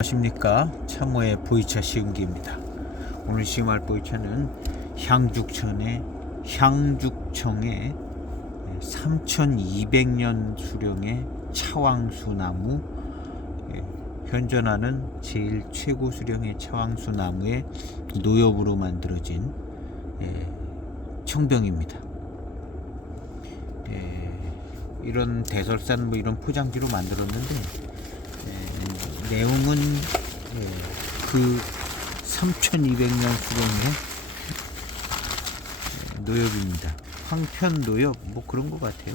안녕하십니까. 창호의 보이차 시음기입니다. 오늘 시음할 보이차는 향죽청의 3200년 수령의 차왕수 나무, 현존하는 제일 최고 수령의 차왕수 나무의 노엽으로 만들어진 청병입니다. 이런 대설산 이런 포장지로 만들었는데 내용은 그 3200년 수령의 노엽입니다. 황편 노엽 그런 것 같아요.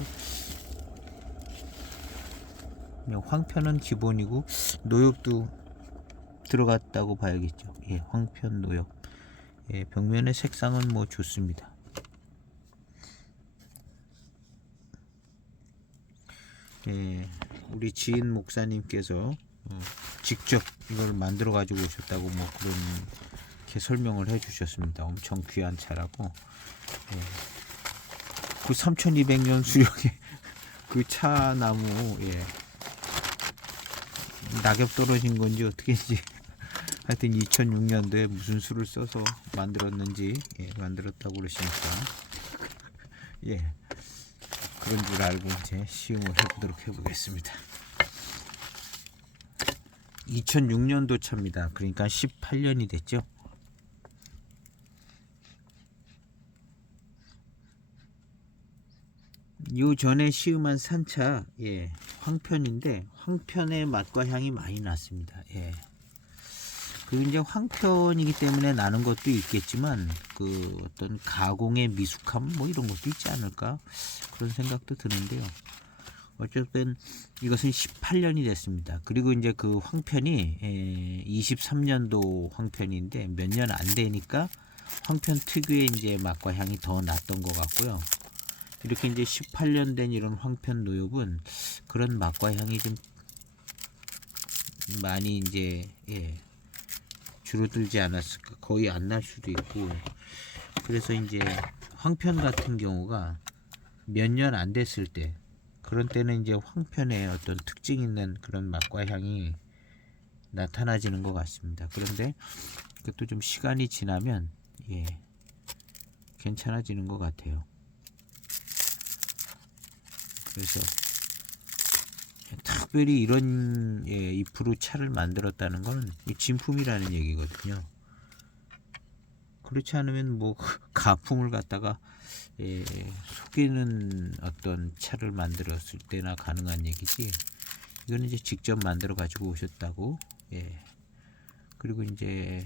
황편은 기본이고 노엽도 들어갔다고 봐야겠죠. 황편 노엽. 벽면의 색상은 좋습니다. 우리 지인 목사님께서 직접 이걸 만들어 가지고 오셨다고 그런 이렇게 설명을 해 주셨습니다. 엄청 귀한 차라고. 그 3200년 수령의 그 차나무 낙엽 떨어진 건지 어떻게인지 하여튼 2006년도에 무슨 수를 써서 만들었는지 만들었다고 그러시니까 그런 줄 알고 이제 시음을 해보겠습니다. 2006년도 차입니다. 그러니까 18년이 됐죠. 요 전에 시음한 산차 황편인데 황편의 맛과 향이 많이 났습니다. 그리고 이제 황편이기 때문에 나는 것도 있겠지만 그 어떤 가공의 미숙함 이런 것도 있지 않을까 그런 생각도 드는데요. 어쨌든 이것은 18년이 됐습니다. 그리고 이제 그 황편이 23년도 황편인데 몇 년 안 되니까 황편 특유의 이제 맛과 향이 더 났던 것 같고요. 이렇게 이제 18년 된 이런 황편 노엽은 그런 맛과 향이 좀 많이 이제 줄어들지 않았을까, 거의 안 날 수도 있고. 그래서 이제 황편 같은 경우가 몇 년 안 됐을 때, 그런 때는 이제 황편의 어떤 특징 있는 그런 맛과 향이 나타나지는 것 같습니다. 그런데 그것도 좀 시간이 지나면 괜찮아지는 것 같아요. 그래서 특별히 이런 잎으로 차를 만들었다는 건 진품이라는 얘기거든요. 그렇지 않으면 가품을 갖다가 속이는 어떤 차를 만들었을 때나 가능한 얘기지. 이거는 이제 직접 만들어 가지고 오셨다고. 그리고 이제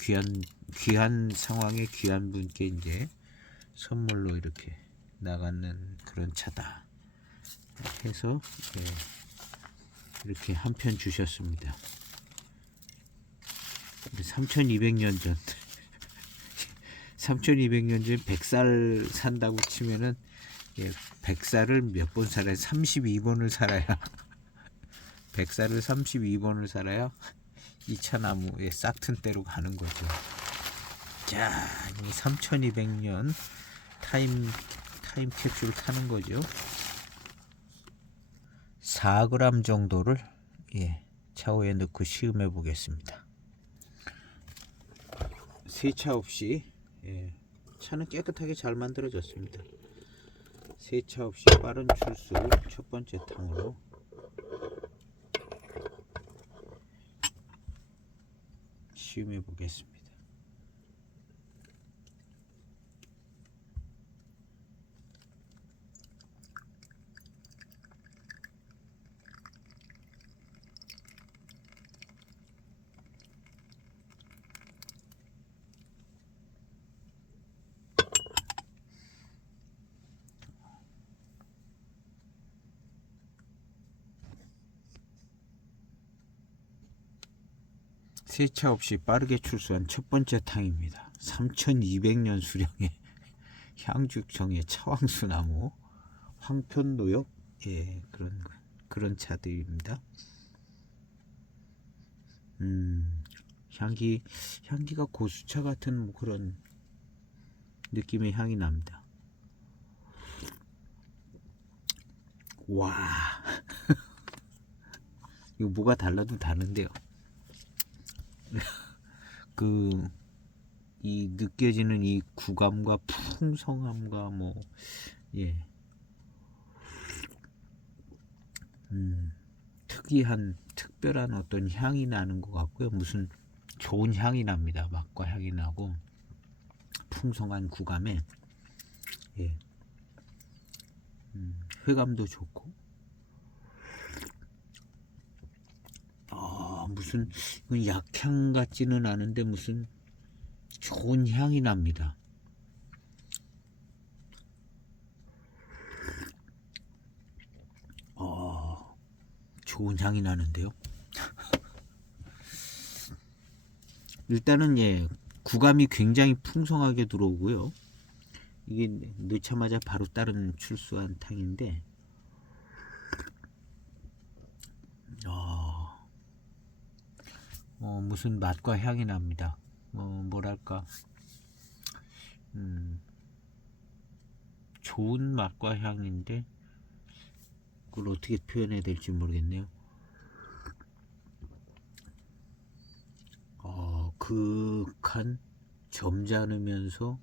귀한 상황에 귀한 분께 이제 선물로 이렇게 나가는 그런 차다 해서 이렇게 한 편 주셨습니다. 3200년 전 3200년 전 100살 산다고 치면은 100살을 몇 번 살아야 32번을 살아야 100살을 32번을 살아야 이 차나무의 싹튼 때로 가는 거죠. 자, 3200년 타임 캡슐 타는 거죠. 4g 정도를 차후에 넣고 시음해 보겠습니다. 세차 없이 차는 깨끗하게 잘 만들어졌습니다. 세차 없이 빠른 출수 첫 번째 탕으로 시음해 보겠습니다. 세차 없이 빠르게 출수한 첫 번째 탕입니다. 3200년 수령의 향죽청의 차왕수 나무, 황편 노엽 그런 차들입니다. 향기가 고수차 같은 그런 느낌의 향이 납니다. 와, 이거 뭐가 달라도 다른데요. 그 이 느껴지는 이 구감과 풍성함과 뭐 예, 특이한 특별한 어떤 향이 나는 것 같고요. 무슨 좋은 향이 납니다. 맛과 향이 나고 풍성한 구감에 예, 회감도 좋고 무슨 약향 같지는 않은데 무슨 좋은 향이 납니다. 좋은 향이 나는데요. 일단은 예, 구감이 굉장히 풍성하게 들어오고요. 이게 넣자마자 바로 따른 출수한 탕인데 무슨 맛과 향이 납니다. 뭐랄까 좋은 맛과 향인데 그걸 어떻게 표현해야 될지 모르겠네요. 그윽한 점잖으면서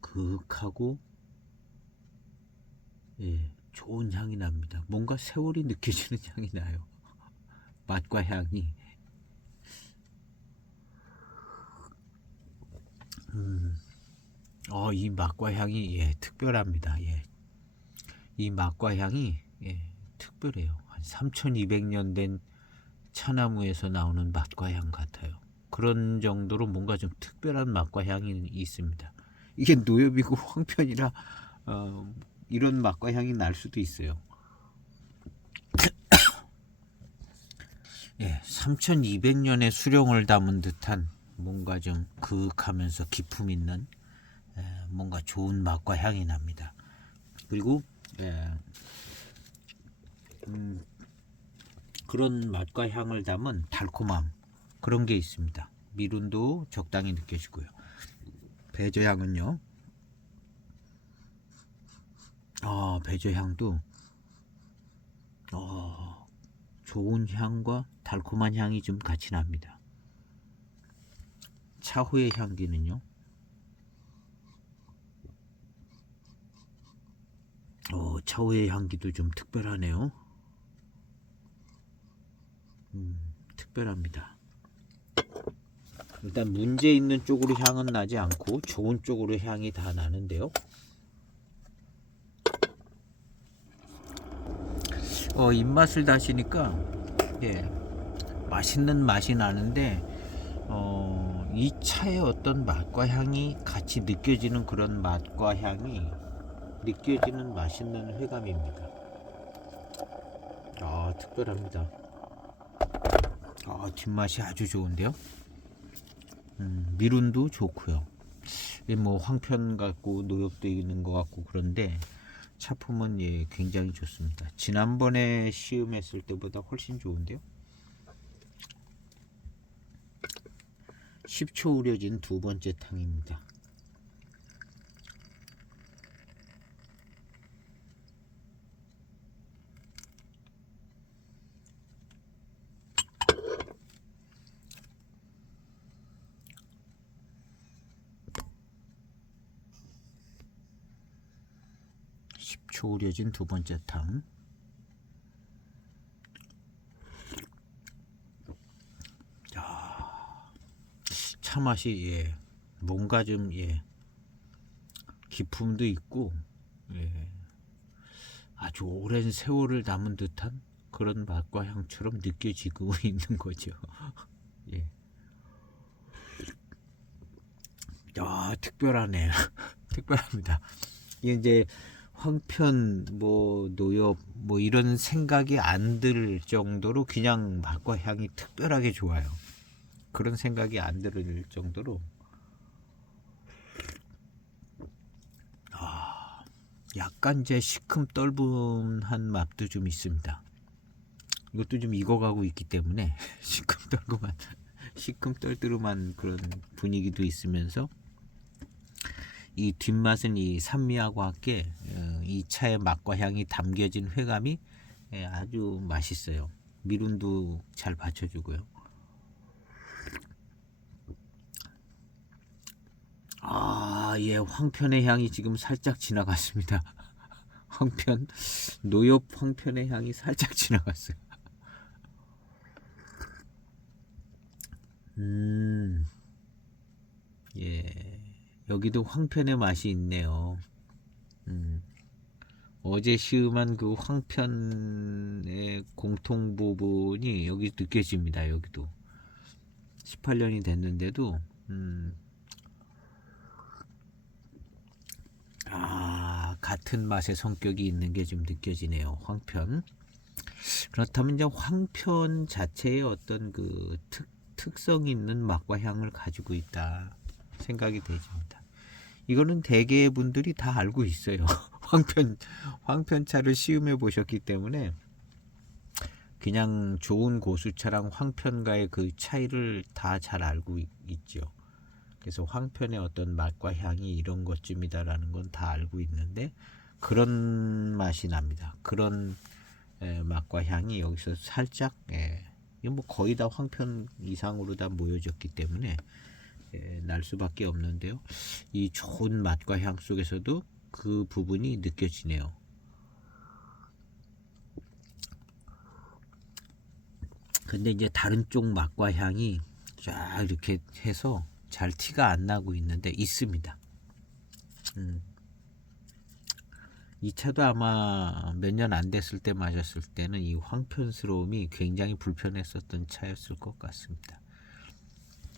그윽하고 예, 좋은 향이 납니다. 뭔가 세월이 느껴지는 향이 나요. 맛과 향이 이 맛과 향이 예, 특별합니다. 예. 이 맛과 향이 예, 특별해요. 한 3200년 된 차나무에서 나오는 맛과 향 같아요. 그런 정도로 뭔가 좀 특별한 맛과 향이 있습니다. 이게 노엽이고 황편이라 이런 맛과 향이 날 수도 있어요. 예, 3200년의 수령을 담은 듯한 뭔가 좀 그윽하면서 기품 있는 뭔가 좋은 맛과 향이 납니다. 그리고 그런 맛과 향을 담은 달콤함 그런 게 있습니다. 미륜도 적당히 느껴지고요. 배저향은요. 배저향도 좋은 향과 달콤한 향이 좀 같이 납니다. 차후의 향기는요. 차후의 향기도 좀 특별하네요. 특별합니다. 일단 문제 있는 쪽으로 향은 나지 않고 좋은 쪽으로 향이 다 나는데요. 입맛을 다시니까 예, 맛있는 맛이 나는데 이 차의 어떤 맛과 향이 같이 느껴지는 그런 맛과 향이 느껴지는 맛있는 회감입니다. 특별합니다. 뒷맛이 아주 좋은데요. 미륜도 좋고요. 뭐 황편 같고 노엽도 있는 것 같고 그런데 차품은 예, 굉장히 좋습니다. 지난번에 시음했을 때보다 훨씬 좋은데요. 10초 우려진 두 번째 탕입니다. 우려진 두 번째 탕. 차 맛이 예, 뭔가 좀 예, 기품도 있고 예, 아주 오랜 세월을 담은 듯한 그런 맛과 향처럼 느껴지고 있는 거죠. 예. 특별하네요. 특별합니다. 이게 이제 황편 뭐 노엽 뭐 이런 생각이 안 들 정도로 그냥 맛과 향이 특별하게 좋아요. 그런 생각이 안 들 정도로 약간 이제 시큼떨분한 맛도 좀 있습니다. 이것도 좀 익어가고 있기 때문에 시큼떨뜨름한 그런 분위기도 있으면서 이 뒷맛은 이 산미하고 함께 이 차의 맛과 향이 담겨진 회감이 아주 맛있어요. 미륜도 잘 받쳐주고요. 황편의 향이 지금 살짝 지나갔습니다. 황편, 노엽 황편의 향이 살짝 지나갔어요. 예, 여기도 황편의 맛이 있네요. 어제 시음한 그 황편의 공통 부분이 여기 느껴집니다. 여기도 18년이 됐는데도 같은 맛의 성격이 있는 게 좀 느껴지네요. 황편. 그렇다면 이제 황편 자체의 어떤 그 특성 있는 맛과 향을 가지고 있다 생각이 되집니다. 이거는 대개의 분들이 다 알고 있어요. 황편차를 시음해 보셨기 때문에 그냥 좋은 고수차랑 황편과의 그 차이를 다 잘 알고 있죠. 그래서 황편의 어떤 맛과 향이 이런 것쯤이다라는 건 다 알고 있는데 그런 맛이 납니다. 그런 맛과 향이 여기서 살짝 이거 뭐 거의 다 황편 이상으로 다 모여졌기 때문에 날 수밖에 없는데요. 이 좋은 맛과 향 속에서도 그 부분이 느껴지네요. 근데 이제 다른 쪽 맛과 향이 쫙 이렇게 해서 잘 티가 안 나고 있는데 있습니다. 이 차도 아마 몇 년 안 됐을 때 마셨을 때는 이 황편스러움이 굉장히 불편했었던 차였을 것 같습니다.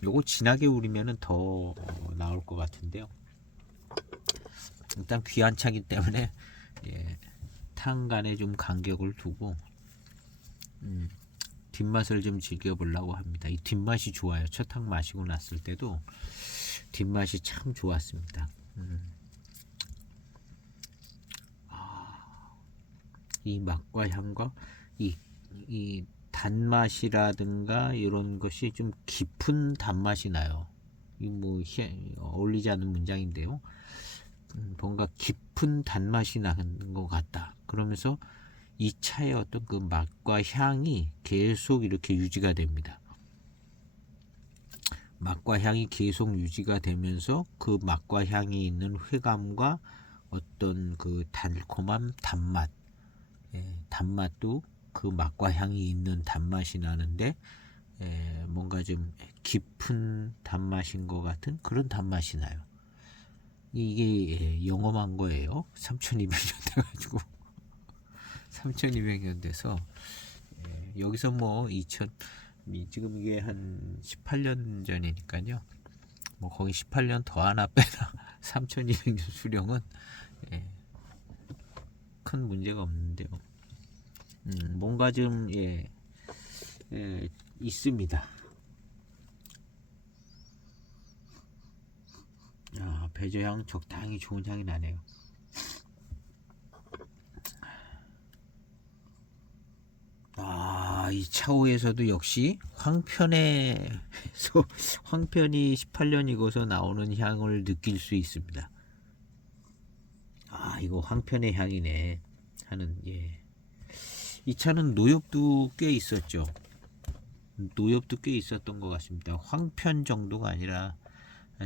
요거 진하게 우리면은 더 나올 것 같은데요. 일단 귀한 차기 때문에 탕 간에 좀 간격을 두고 뒷맛을 좀 즐겨보려고 합니다. 이 뒷맛이 좋아요. 첫 탕 마시고 났을 때도 뒷맛이 참 좋았습니다. 이 맛과 향과 이 단맛이라든가 이런 것이 좀 깊은 단맛이 나요. 이 뭐 어울리지 않는 문장인데요. 뭔가 깊은 단맛이 나는 것 같다. 그러면서 이 차의 어떤 그 맛과 향이 계속 이렇게 유지가 됩니다. 맛과 향이 계속 유지가 되면서 그 맛과 향이 있는 회감과 어떤 그 달콤한 단맛, 단맛도 그 맛과 향이 있는 단맛이 나는데 뭔가 좀 깊은 단맛인 것 같은 그런 단맛이 나요. 이게 영험한 거예요. 3200년 돼가지고 3200년 돼서 여기서 뭐 지금 이게 한 18년 전이니까요. 뭐 거기 18년 더 하나 빼나 3200년 수령은 큰 문제가 없는데요. 뭔가 좀 있습니다. 배저향 적당히 좋은 향이 나네요. 이 차후에서도 역시 황편이 18년이고서 나오는 향을 느낄 수 있습니다. 이거 황편의 향이네 하는 이 차는 노엽도 꽤 있었죠. 노엽도 꽤 있었던 것 같습니다. 황편 정도가 아니라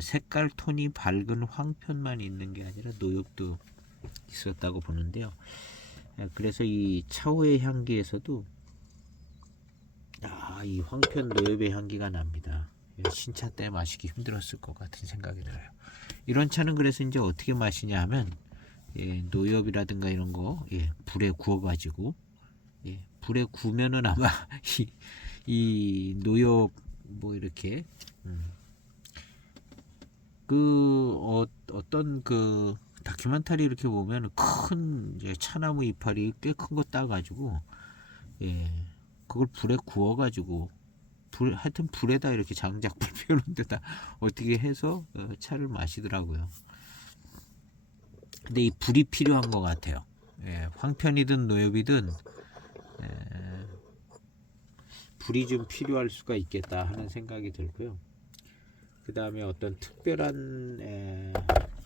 색깔 톤이 밝은 황편만 있는 게 아니라 노엽도 있었다고 보는데요. 그래서 이 차후의 향기에서도 이 황편 노엽의 향기가 납니다. 신차 때 마시기 힘들었을 것 같은 생각이 들어요. 이런 차는 그래서 이제 어떻게 마시냐 하면 노엽이라든가 이런 거 불에 구워 가지고 불에 구우면은 아마 이 노엽 뭐 이렇게 어떤 그 다큐멘터리 이렇게 보면 큰 이제 차나무 이파리 꽤 큰 거 따가지고 그걸 불에 구워가지고 하여튼 불에다 이렇게 장작 불 피우는 데다 어떻게 해서 차를 마시더라고요. 근데 이 불이 필요한 것 같아요. 황편이든 노엽이든 불이 좀 필요할 수가 있겠다 하는 생각이 들고요. 그 다음에 어떤 특별한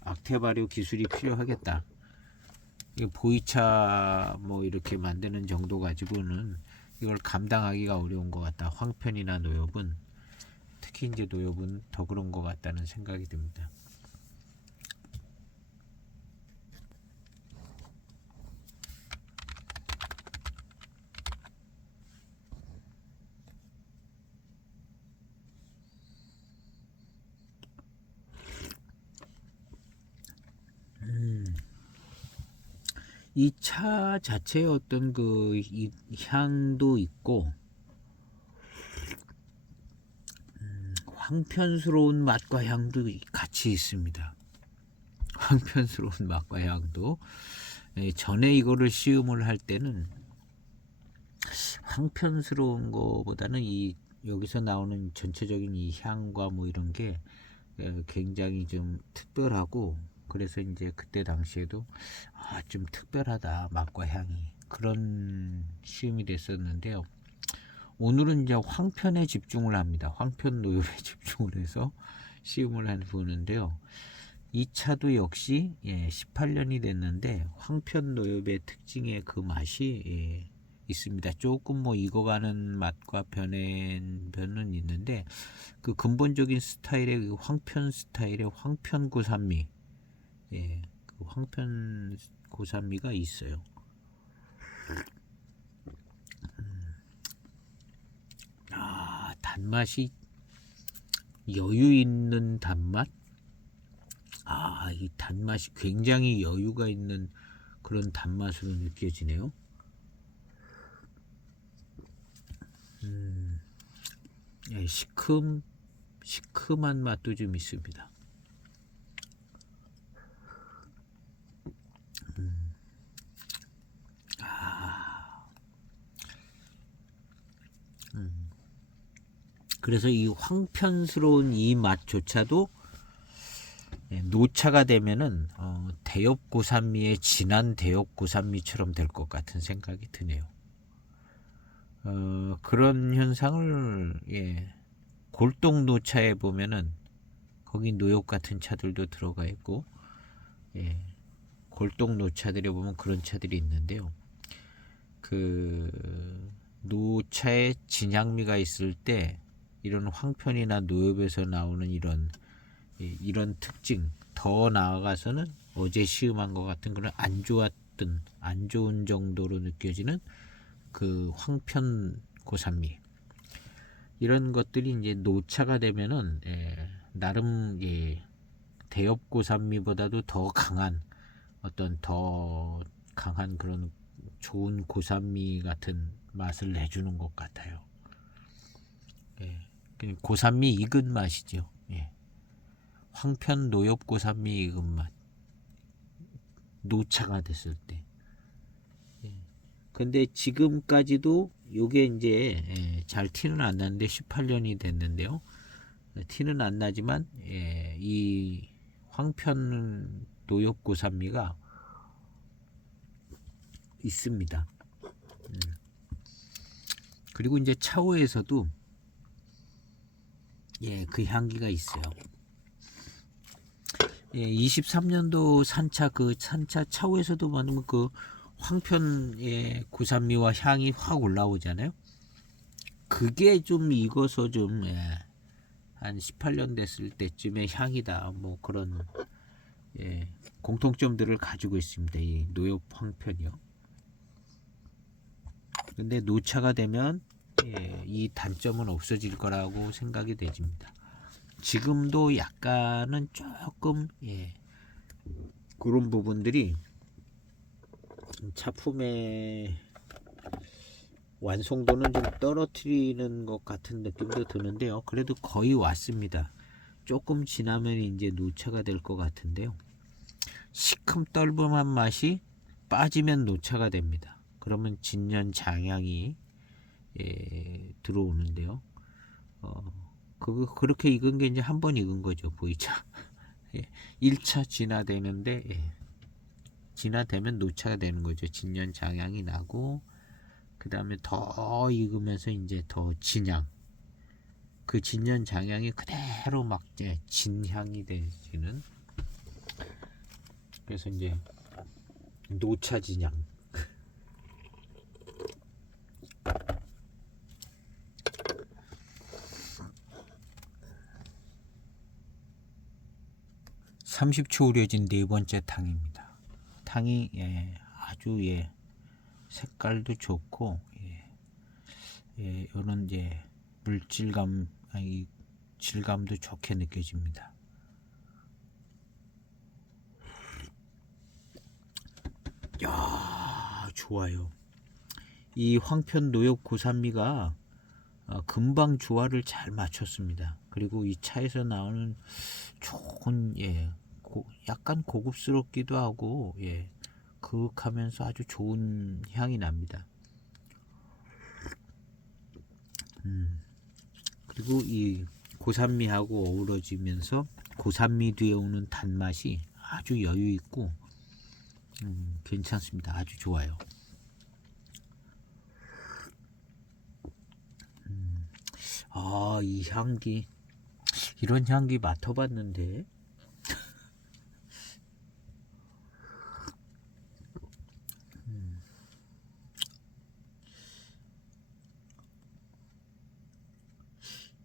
악태 발효 기술이 필요하겠다. 보이차 뭐 이렇게 만드는 정도 가지고는 이걸 감당하기가 어려운 것 같다. 황편이나 노엽은 특히 이제 노엽은 더 그런 것 같다는 생각이 듭니다. 이 차 자체의 어떤 이 향도 있고 황편스러운 맛과 향도 같이 있습니다. 황편스러운 맛과 향도. 전에 이거를 시음을 할 때는 황편스러운 거보다는 이 여기서 나오는 전체적인 이 향과 뭐 이런 게 굉장히 좀 특별하고, 그래서 이제 그때 당시에도 좀 특별하다 맛과 향이, 그런 시음이 됐었는데요. 오늘은 이제 황편에 집중을 합니다. 황편 노엽에 집중을 해서 시음을 보는데요. 이 차도 역시 18년이 됐는데 황편 노엽의 특징의 그 맛이 있습니다. 조금 뭐 익어가는 맛과 변은 있는데 그 근본적인 스타일의 그 황편 스타일의 황편 고산미, 그 황편 고산미가 있어요. 단맛이 여유 있는 단맛. 이 단맛이 굉장히 여유가 있는 그런 단맛으로 느껴지네요. 시큼한 맛도 좀 있습니다. 그래서 이 황편스러운 이 맛조차도 노차가 되면은 대엽 고산미의 진한 대엽 고산미처럼 될 것 같은 생각이 드네요. 그런 현상을 골동 노차에 보면은 거기 노엽 같은 차들도 들어가 있고, 골동 노차들에 보면 그런 차들이 있는데요. 그 노차에 진향미가 있을 때 이런 황편이나 노엽에서 나오는 이런 특징, 더 나아가서는 어제 시음한 것 같은 그런 안 좋은 정도로 느껴지는 그 황편 고산미, 이런 것들이 이제 노차가 되면은 나름 대엽 고산미보다도 더 강한 그런 좋은 고산미 같은 맛을 내주는 것 같아요. 고산미 익은 맛이죠. 황편 노엽 고산미 익은 맛, 노차가 됐을 때. 근데 지금까지도 요게 이제 잘 티는 안 나는데 18년이 됐는데요. 티는 안 나지만 이 황편 노엽 고산미가 있습니다. 그리고 이제 차후에서도 그 향기가 있어요. 23년도 산차 차후에서도 많은 그 황편의 고산미와 향이 확 올라오잖아요. 그게 좀 익어서 좀 한 18년 됐을 때쯤의 향이다, 뭐 그런 공통점들을 가지고 있습니다. 이 노엽 황편이요. 근데 노차가 되면 이 단점은 없어질 거라고 생각이 되집니다. 지금도 약간은 조금 그런 부분들이 차품의 완성도는 좀 떨어뜨리는 것 같은 느낌도 드는데요. 그래도 거의 왔습니다. 조금 지나면 이제 노차가 될 것 같은데요. 시큼떨범한 맛이 빠지면 노차가 됩니다. 그러면 진년 장향이 들어오는데요. 그렇게 익은 게 이제 한 번 익은 거죠, 보이차. 1차 진화되는데 진화되면 노차가 되는 거죠. 진년 장향이 나고, 그 다음에 더 익으면서 이제 더 진향, 그 진년 장향이 그대로 막 진향이 되지는, 그래서 이제 노차 진향. (30초) 우려진 네 번째 탕입니다. 탕이 아주 색깔도 좋고 이런 물질감, 질감도 좋게 느껴집니다. 야, 좋아요. 이 황편 노엽 고산미가 금방 조화를 잘 맞췄습니다. 그리고 이 차에서 나오는 좋은 약간 고급스럽기도 하고 그윽하면서 아주 좋은 향이 납니다. 그리고 이 고산미하고 어우러지면서 고산미 뒤에 오는 단맛이 아주 여유 있고 괜찮습니다. 아주 좋아요. 이 향기, 이런 향기 맡아봤는데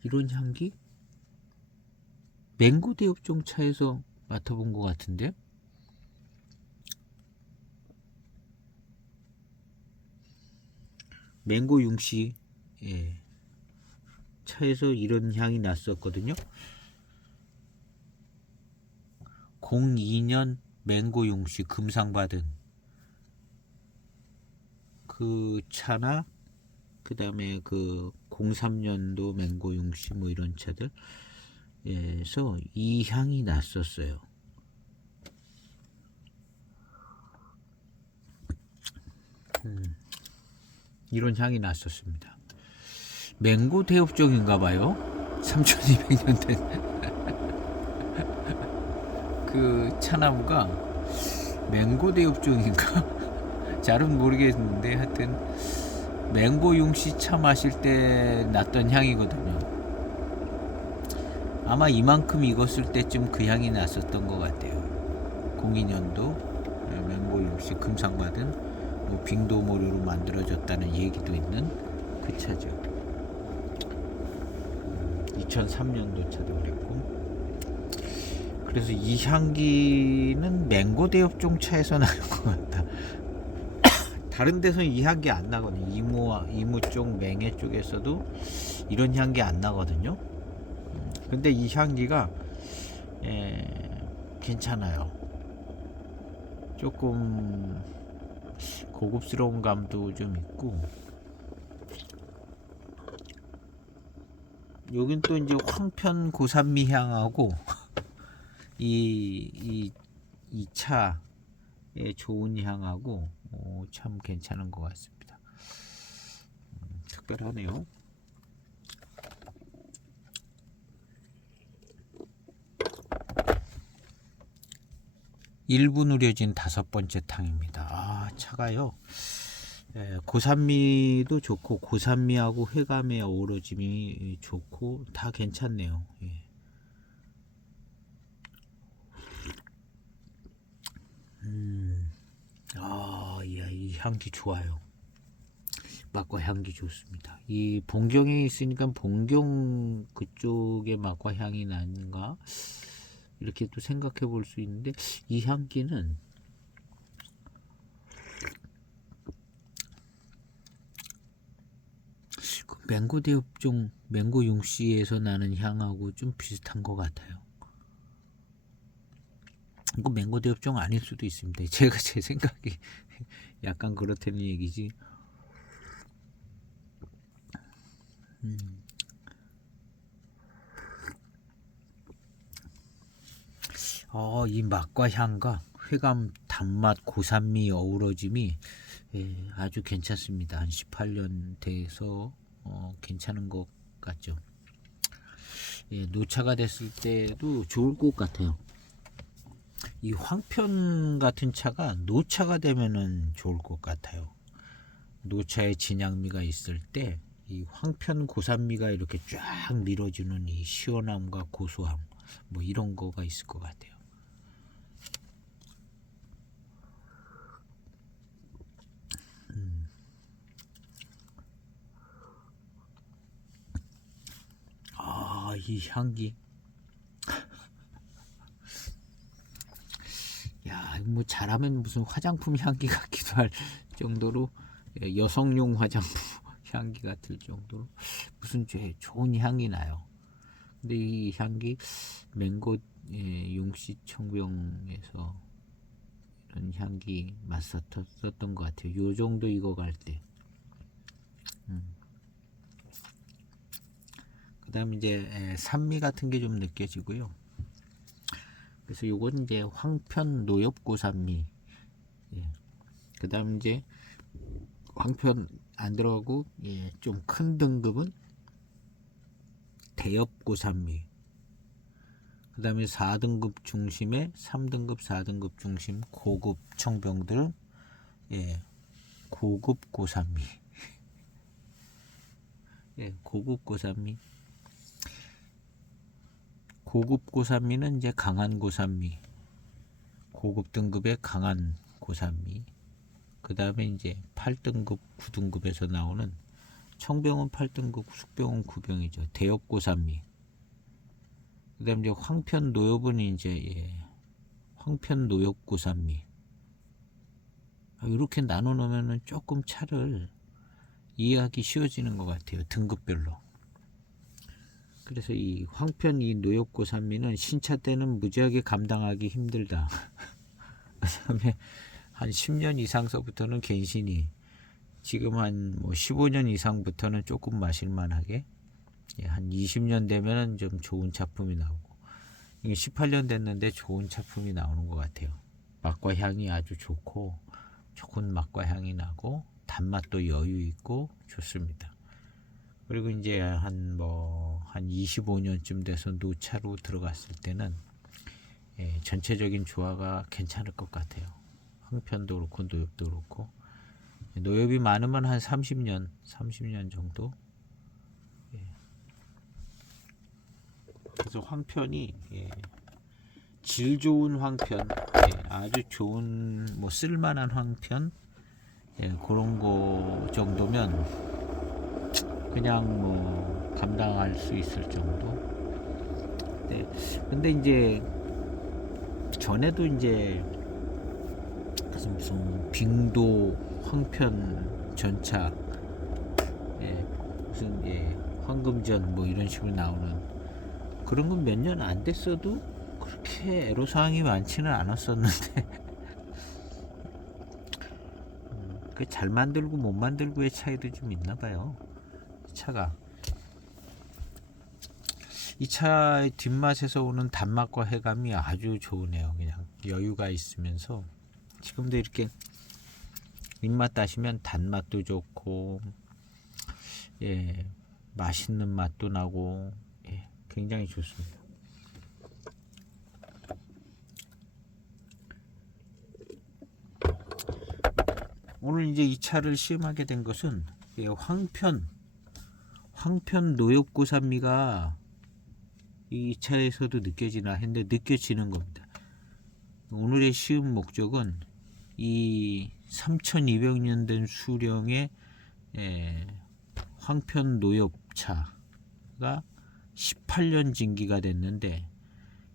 이런 향기? 맹고 대엽종 차에서 맡아본 것 같은데 맹고 융씨 차에서 이런 향이 났었거든요. 02년 맹고 융씨 금상 받은 그 차나 그 다음에 그 03년도 맹고 융씨 뭐 이런 차들 에서 이 향이 났었어요. 이런 향이 났었습니다. 맹고 대엽종인가봐요. 3200년 된 그 차나무가 맹고 대엽종인가? 잘은 모르겠는데 하여튼 맹고 융씨 차 마실 때 났던 향이거든요. 아마 이만큼 익었을 때쯤 그 향이 났었던 것 같아요. 02년도 맹고 융씨 금상 받은 뭐 빙도모류로 만들어졌다는 얘기도 있는 그 차죠. 2003년도 차도 그랬고. 그래서 이 향기는 맹고 대엽종 차에서 나는 것 같다. 다른 데서는 이 향기 안 나거든요. 이무 쪽, 맹해 쪽에서도 이런 향기 안 나거든요. 근데 이 향기가 괜찮아요. 조금 고급스러운 감도 좀 있고. 여긴 또 이제 황편 고산미 향하고 이 차의 좋은 향하고 참 괜찮은 것 같습니다. 특별하네요. 1분 우려진 5번째 탕입니다. 차가요. 고산미도 좋고 고산미하고 회감의 어우러짐이 좋고 다 괜찮네요. 이 향기 좋아요. 맛과 향기 좋습니다. 이 봉경에 있으니까 봉경 그쪽의 맛과 향이 나는가 이렇게 또 생각해 볼 수 있는데 이 향기는 그 맹고 대엽종 맹고 융씨에서 나는 향하고 좀 비슷한 것 같아요. 이거 맹고 대엽종 아닐 수도 있습니다. 제가 제 생각이 약간 그렇다는 얘기지. 이 맛과 향과 회감, 단맛, 고산미 어우러짐이 아주 괜찮습니다. 한 18년 돼서 괜찮은 것 같죠. 노차가 됐을 때도 좋을 것 같아요. 이 황편 같은 차가 노차가 되면은 좋을 것 같아요. 노차에 진향미가 있을 때 이 황편 고산미가 이렇게 쫙 밀어주는 이 시원함과 고소함 뭐 이런 거가 있을 것 같아요. 이 향기. 야, 뭐 잘하면 무슨 화장품 향기 같기도 할 정도로 여성용 화장품 향기 같을 정도로 무슨 좋은 향이 나요. 근데 이 향기 맹고 용씨 청병에서 그런 향기 맞섰던 것 같아요. 요 정도 익어갈 때. 그 다음에 이제 산미 같은 게 좀 느껴지고요. 그래서 요건 이제 황편 노엽고산미. 예. 그 다음 이제 황편 안 들어가고, 예, 좀 큰 등급은 대엽고산미. 그 다음에 4등급 중심에 3등급, 4등급 중심 고급 청병들은, 예, 고급 고산미. 예, 고급 고산미. 고급 고산미는 이제 강한 고산미. 고급 등급의 강한 고산미. 그 다음에 이제 8등급, 9등급에서 나오는 청병은 8등급, 숙병은 9병이죠. 대엽고산미. 그 다음에 이제 황편 노엽은 이제, 예, 황편 노엽고산미. 이렇게 나눠 놓으면 조금 차를 이해하기 쉬워지는 것 같아요. 등급별로. 그래서 이 황편 이 노엽고산미는 신차 때는 무지하게 감당하기 힘들다. 그다음에 한 10년 이상서부터는 괜시니, 지금 한 뭐 15년 이상부터는 조금 마실만하게, 예, 한 20년 되면은 좀 좋은 차품이 나오고, 이게 18년 됐는데 좋은 차품이 나오는 것 같아요. 맛과 향이 아주 좋고, 좋은 맛과 향이 나고, 단맛도 여유 있고 좋습니다. 그리고 이제 한 25년쯤 돼서 노차로 들어갔을 때는, 예, 전체적인 조화가 괜찮을 것 같아요. 황편도 그렇고 노엽도 그렇고, 노엽이 많으면 한 30년 정도. 예. 그래서 황편이, 예, 질 좋은 황편, 예, 아주 좋은 뭐 쓸만한 황편, 예, 그런 거 정도면 그냥 뭐 감당할 수 있을 정도. 네. 근데 이제 전에도 이제 무슨 빙도 황편 전차, 예, 무슨, 예, 황금전 뭐 이런 식으로 나오는 그런 건 몇 년 안 됐어도 그렇게 애로사항이 많지는 않았었는데 그 잘 만들고 못 만들고의 차이도 좀 있나 봐요. 차가, 이 차의 뒷맛에서 오는 단맛과 해감이 아주 좋으네요. 그냥 여유가 있으면서, 지금도 이렇게 입맛 따시면 단맛도 좋고, 예, 맛있는 맛도 나고, 예, 굉장히 좋습니다. 오늘 이제 이 차를 시음하게 된 것은, 예, 황편 노엽고산미가 이 차에서도 느껴지나 했는데 느껴지는 겁니다. 오늘의 시음 목적은 이 3200년 된 수령의, 예, 황편 노엽차가 18년 진기가 됐는데,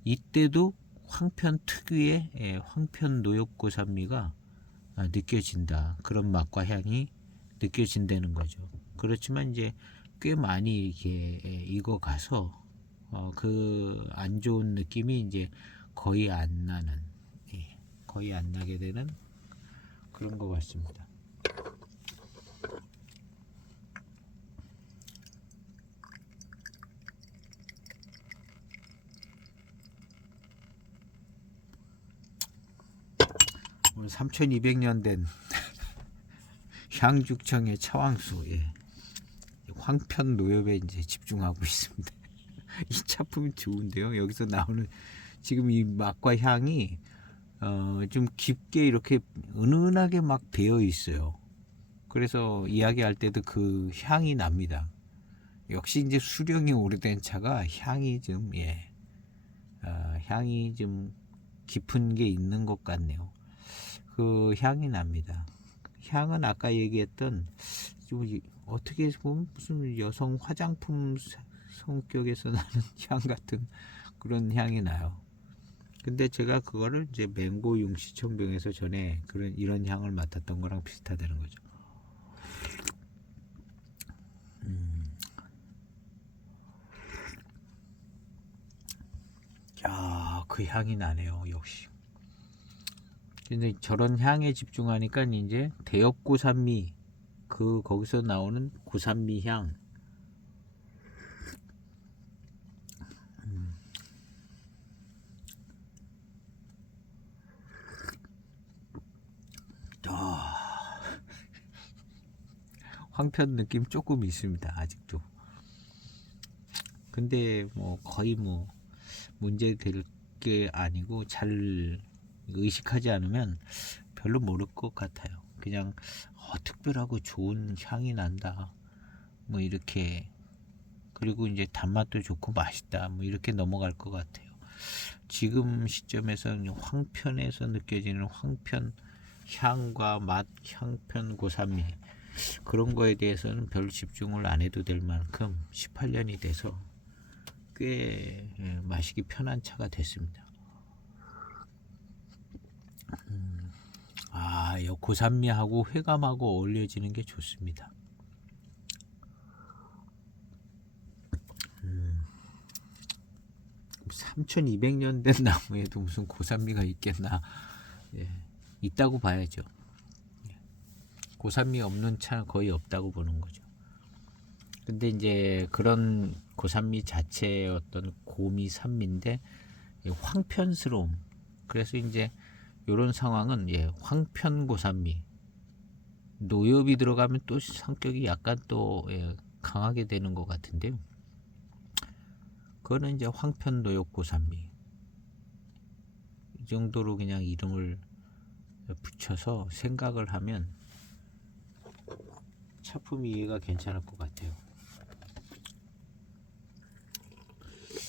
이때도 황편 특유의, 예, 황편 노엽고산미가 느껴진다. 그런 맛과 향이 느껴진다는 거죠. 그렇지만 이제 꽤 많이 이렇게, 예, 익어가서 그 안 좋은 느낌이 이제 거의 안 나는, 예, 거의 안 나게 되는 그런 것 같습니다. 오늘 3200년 된 향죽청의 차왕수, 예, 황편 노엽에 이제 집중하고 있습니다. 이 차품이 좋은데요. 여기서 나오는 지금 이 맛과 향이 좀 깊게 이렇게 은은하게 막 배어 있어요. 그래서 이야기할 때도 그 향이 납니다. 역시 이제 수령이 오래된 차가 향이 좀, 예, 향이 좀 깊은 게 있는 것 같네요. 그 향이 납니다. 향은 아까 얘기했던 좀 어떻게 보면 무슨 여성 화장품 성격에서 나는 향 같은 그런 향이 나요. 근데 제가 그거를 이제 맹고 융시청병에서 전에 이런 향을 맡았던 거랑 비슷하다는 거죠. 야, 그 향이 나네요. 역시 근데 저런 향에 집중하니까 이제 대엽고산미 거기서 나오는 고산미 향. 황편 느낌 조금 있습니다. 아직도. 근데 뭐 거의 뭐 문제 될 게 아니고 잘 의식하지 않으면 별로 모를 것 같아요. 그냥 특별하고 좋은 향이 난다. 뭐 이렇게, 그리고 이제 단맛도 좋고 맛있다. 뭐 이렇게 넘어갈 것 같아요. 지금 시점에서는 황편에서 느껴지는 황편 향과 맛, 향편 고산미 그런 거에 대해서는 별 집중을 안 해도 될 만큼 18년이 돼서 꽤 마시기 편한 차가 됐습니다. 고산미하고 회감하고 어울려지는 게 좋습니다. 3200년 된 나무에도 무슨 고산미가 있겠나. 있다고 봐야죠. 고산미 없는 차는 거의 없다고 보는 거죠. 근데 이제 그런 고산미 자체의 어떤 고미 산미인데 황편스러움. 그래서 이제 이런 상황은 황편 고산미. 노엽이 들어가면 또 성격이 약간 또 강하게 되는 것 같은데요. 그거는 이제 황편 노엽 고산미. 이 정도로 그냥 이름을 붙여서 생각을 하면 차품 이해가 괜찮을 것 같아요.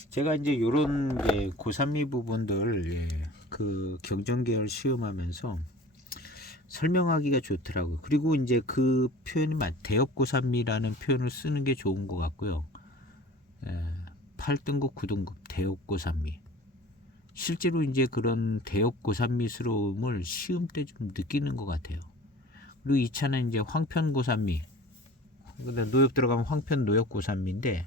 제가 이제 요런 고산미 부분들 그 경전계열 시음하면서 설명하기가 좋더라고요. 그리고 이제 그 표현이 대엽고산미라는 표현을 쓰는 게 좋은 것 같고요. 8등급, 9등급 대엽고산미. 실제로 이제 그런 대엽고산미스러움을 시음 때 좀 느끼는 것 같아요. 그리고 이 차는 이제 황편고산미. 근데 노엽 들어가면 황편 노엽고산미인데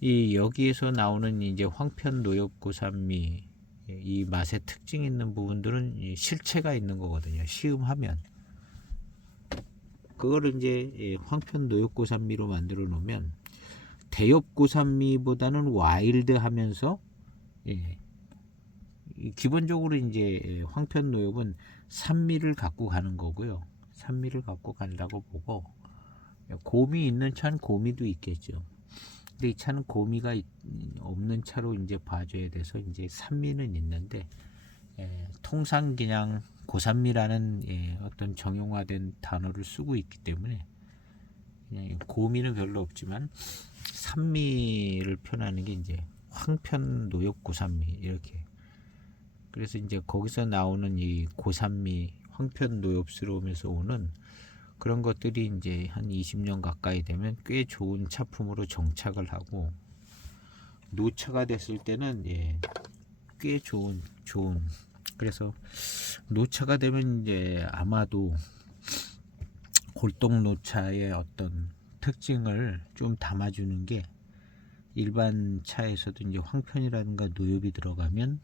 이 여기에서 나오는 이제 황편 노엽고산미 이 맛의 특징 있는 부분들은 실체가 있는 거거든요. 시음하면 그거를 이제 황편 노엽고산미로 만들어 놓으면 대엽고산미보다는 와일드하면서 기본적으로 이제 황편 노엽은 산미를 갖고 가는 거고요. 산미를 갖고 간다고 보고 곰이 있는 차는 고미도 있겠죠. 근데 이 차는 고미가 없는 차로 이제 봐줘야 돼서 이제 산미는 있는데 통상 그냥 고산미라는 어떤 정형화된 단어를 쓰고 있기 때문에 그냥 고미는 별로 없지만 산미를 표현하는 게 이제 황편 노엽 고산미 이렇게. 그래서 이제 거기서 나오는 이 고산미 황편 노엽스러움에서 오는 그런 것들이 이제 한 20년 가까이 되면 꽤 좋은 차품으로 정착을 하고 노차가 됐을 때는 꽤 좋은 그래서 노차가 되면 이제 아마도 골동 노차의 어떤 특징을 좀 담아주는 게 일반 차에서도 이제 황편이라든가 노엽이 들어가면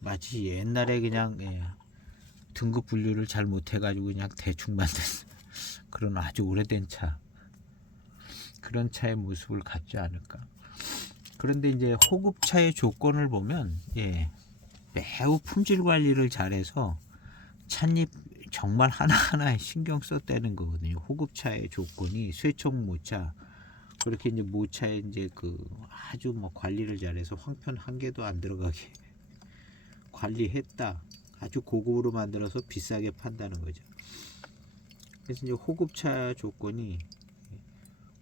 마치 옛날에 그냥 등급 분류를 잘 못해가지고 그냥 대충 만든 그런 아주 오래된 차, 그런 차의 모습을 갖지 않을까. 그런데 이제 호급차의 조건을 보면 매우 품질 관리를 잘해서 찻잎 정말 하나하나에 신경 썼다는 거거든요. 호급차의 조건이 쇠청 모차, 그렇게 이제 모차에 이제 아주 뭐 관리를 잘해서 황편 한 개도 안 들어가게 관리했다. 아주 고급으로 만들어서 비싸게 판다는 거죠. 그래서 이제 호급차 조건이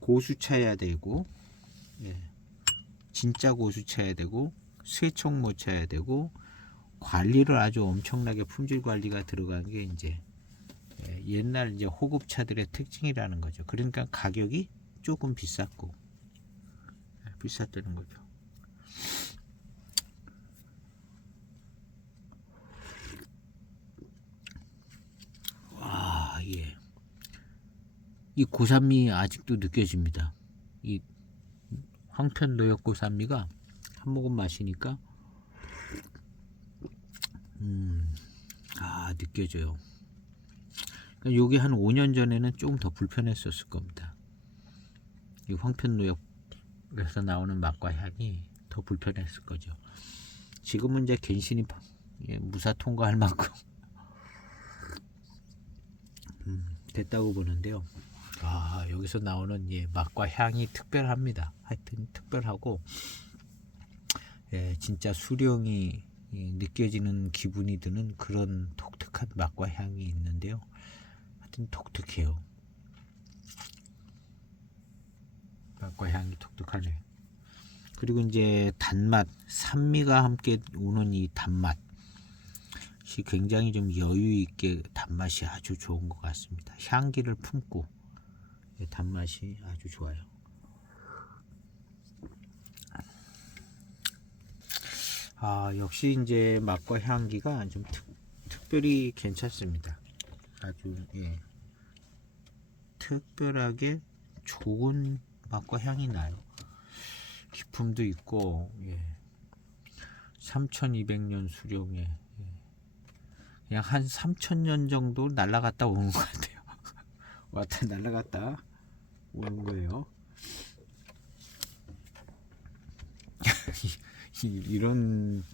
고수차야 되고, 진짜 고수차야 되고, 쇠청 모차야 되고, 관리를 아주 엄청나게 품질 관리가 들어간 게 이제 옛날 이제 호급차들의 특징이라는 거죠. 그러니까 가격이 조금 비쌌고 비쌌다는 거죠. 이 고산미 아직도 느껴집니다. 이 황편 노엽 고산미가 한 모금 마시니까 느껴져요. 요게 한 5년 전에는 조금 더 불편했었을 겁니다. 이 황편노역에서 나오는 맛과 향이 더 불편했을 거죠. 지금은 이제 간신히 무사 통과할 만큼 됐다고 보는데요. 여기서 나오는 맛과 향이 특별합니다. 하여튼 특별하고 진짜 수령이 느껴지는 기분이 드는 그런 독특한 맛과 향이 있는데요. 하여튼 독특해요. 맛과 향이 독특하네. 그리고 이제 단맛, 산미가 함께 오는 이 단맛이 굉장히 좀 여유 있게 단맛이 아주 좋은 것 같습니다. 향기를 품고 단맛이 아주 좋아요. 역시 이제 맛과 향기가 좀 특별히 괜찮습니다. 아주 특별하게 좋은 맛과 향이 나요. 기품도 있고 3200년 수령에 그냥 한 3000년 정도 날아갔다 오는 것 같아요. 왔다 날아갔다 오는 거예요. 이런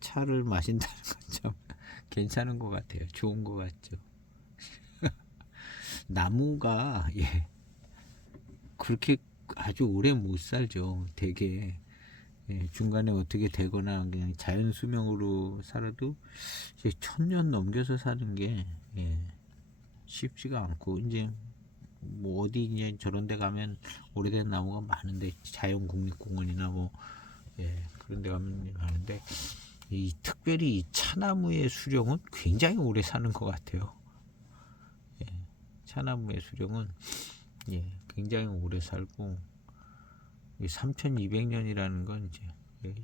차를 마신다는 건 참 괜찮은 것 같아요. 좋은 것 같죠. 나무가 그렇게 아주 오래 못 살죠. 되게 중간에 어떻게 되거나 그냥 자연 수명으로 살아도 1000년 넘겨서 사는 게 쉽지가 않고, 이제 뭐 어디 이제 저런 데 가면 오래된 나무가 많은데, 자연국립공원이나 뭐 그런 데 가면 많은데, 특별히 이 차나무의 수령은 굉장히 오래 사는 것 같아요. 차나무의 수령은 굉장히 오래 살고, 3200년이라는 건 이제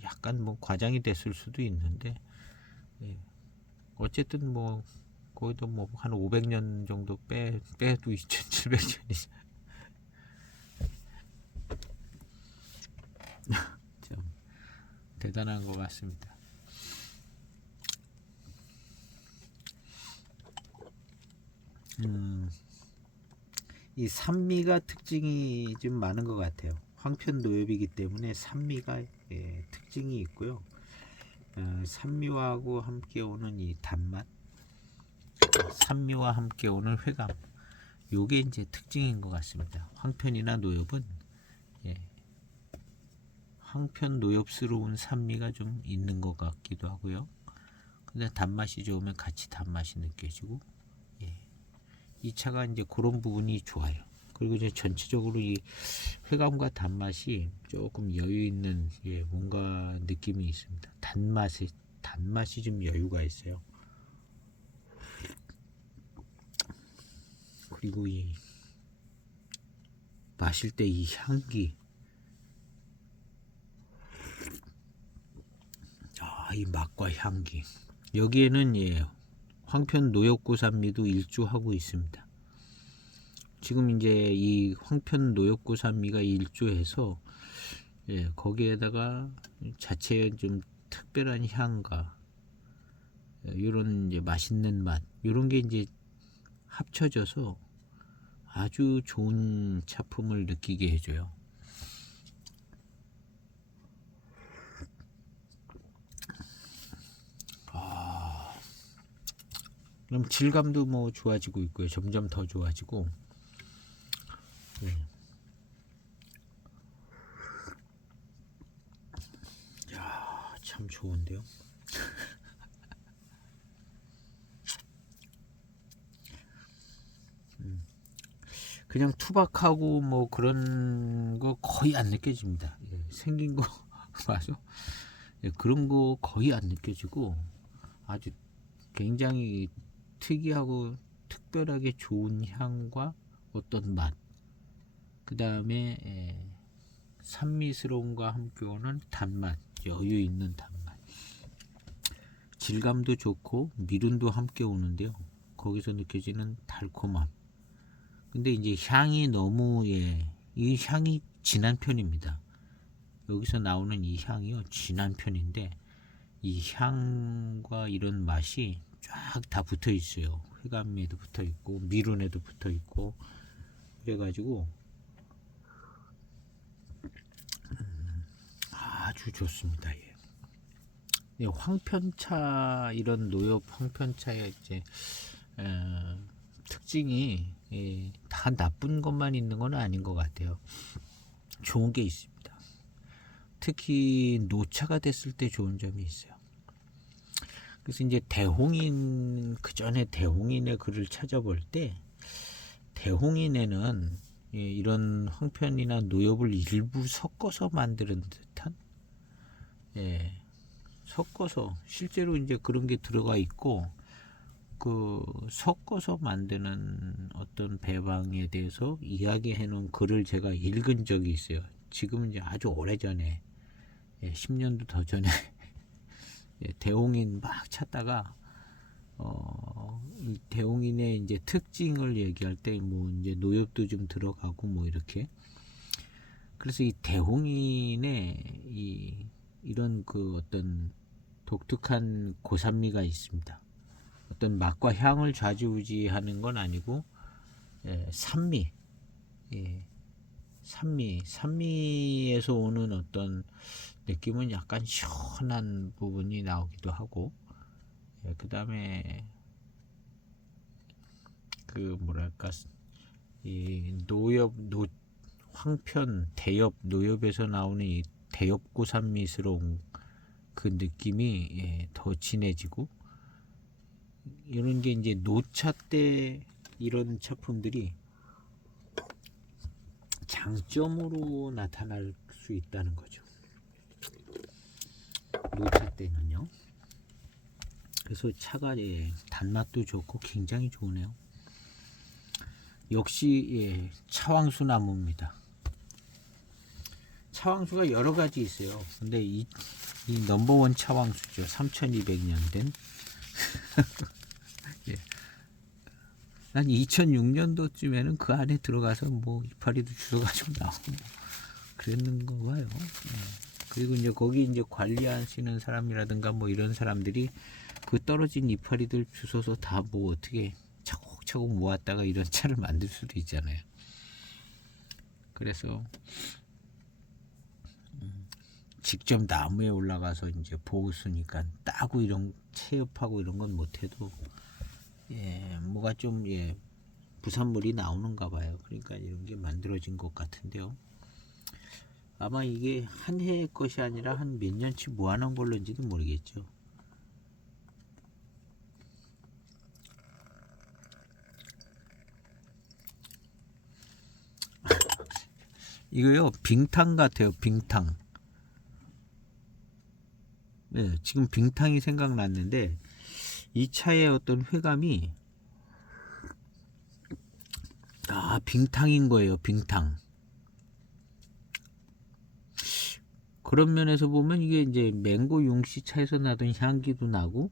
약간 뭐 과장이 됐을 수도 있는데, 어쨌든 뭐 거기도 뭐 한 500년 정도 빼도 2700년이 참 대단한 것 같습니다. 이 산미가 특징이 좀 많은 것 같아요. 황편노엽이기 때문에 산미가 특징이 있고요. 산미와하고 함께 오는 이 단맛, 산미와 함께 오는 회감, 요게 이제 특징인 것 같습니다. 황편이나 노엽은 황편 노엽스러운 산미가 좀 있는 것 같기도 하고요. 근데 단맛이 좋으면 같이 단맛이 느껴지고, 이 차가 이제 그런 부분이 좋아요. 그리고 이제 전체적으로 이 회감과 단맛이 조금 여유 있는 뭔가 느낌이 있습니다. 단맛이 좀 여유가 있어요. 그리고 이 마실 때 이 향기, 이 맛과 향기, 여기에는 황편 노엽고산미도 일조하고 있습니다. 지금 이제 이 황편 노엽고산미가 일조해서 거기에다가 자체의 좀 특별한 향과 이런 이제 맛있는 맛, 이런 게 이제 합쳐져서 아주 좋은 차품을 느끼게 해줘요. 그럼 질감도 뭐 좋아지고 있고요. 점점 더 좋아지고. 야, 참 좋은데요. 그냥 투박하고 뭐 그런 거 거의 안 느껴집니다. 생긴 거 봐서 그런 거 거의 안 느껴지고, 아주 굉장히 특이하고 특별하게 좋은 향과 어떤 맛, 그 다음에 산미스러움과 함께 오는 단맛, 여유 있는 단맛, 질감도 좋고 미륜도 함께 오는데요. 거기서 느껴지는 달콤함. 근데 이제 향이 너무 이 향이 진한 편입니다. 여기서 나오는 이 향이요, 진한 편인데 이 향과 이런 맛이 쫙 다 붙어 있어요. 회감에도 붙어 있고 미룬에도 붙어 있고 그래가지고 아주 좋습니다. 예. 예, 황편차 이런 노엽 황편차의 이제 특징이 다 나쁜 것만 있는 건 아닌 것 같아요. 좋은 게 있습니다. 특히 노차가 됐을 때 좋은 점이 있어요. 그래서 이제 대홍인 그 전에 대홍인의 글을 찾아볼 때 대홍인에는 이런 황편이나 노엽을 일부 섞어서 만드는 듯한 섞어서 실제로 이제 그런 게 들어가 있고 그 섞어서 만드는 어떤 배방에 대해서 이야기해 놓은 글을 제가 읽은 적이 있어요. 지금은 이제 아주 오래전에 10년도 더 전에 대홍인 막 찾다가 이 대홍인의 이제 특징을 얘기할 때 뭐 이제 노엽도 좀 들어가고 뭐 이렇게 그래서 이 대홍인의 이런 그 어떤 독특한 고산미가 있습니다. 어떤 맛과 향을 좌지우지하는 건 아니고 산미, 산미에서 오는 어떤 느낌은 약간 시원한 부분이 나오기도 하고 그 다음에 그 뭐랄까 이 황편 대엽 노엽에서 나오는 이 대엽고산미스러운 그 느낌이 더 진해지고 이런 게 이제 노차 때 이런 작품들이 장점으로 나타날 수 있다는 거죠. 노차 때는요. 그래서 차가 단맛도 좋고 굉장히 좋으네요. 역시 차왕수 나무입니다. 차왕수가 여러 가지 있어요. 근데 이 넘버원 차왕수죠. 3200년 된. 난 2006년도쯤에는 그 안에 들어가서 뭐 이파리도 주워가지고 나오고 그랬는 거 봐요. 그리고 이제 거기 이제 관리하시는 사람이라든가 뭐 이런 사람들이 그 떨어진 이파리들 주워서 다 뭐 어떻게 차곡차곡 모았다가 이런 차를 만들 수도 있잖아요. 그래서 직접 나무에 올라가서 이제 보호수니까 따고 이런 체업하고 이런 건 못해도 뭐가 좀 부산물이 나오는가 봐요. 그러니까 이런 게 만들어진 것 같은데요. 아마 이게 한 해의 것이 아니라 한 몇 년치 모아놓은 걸로인지도 모르겠죠. 이거요 빙탕 같아요. 빙탕. 네, 지금 빙탕이 생각났는데 이 차의 어떤 회감이 빙탕인 거예요. 빙탕. 그런 면에서 보면 이게 이제 맹고 용시 차에서 나던 향기도 나고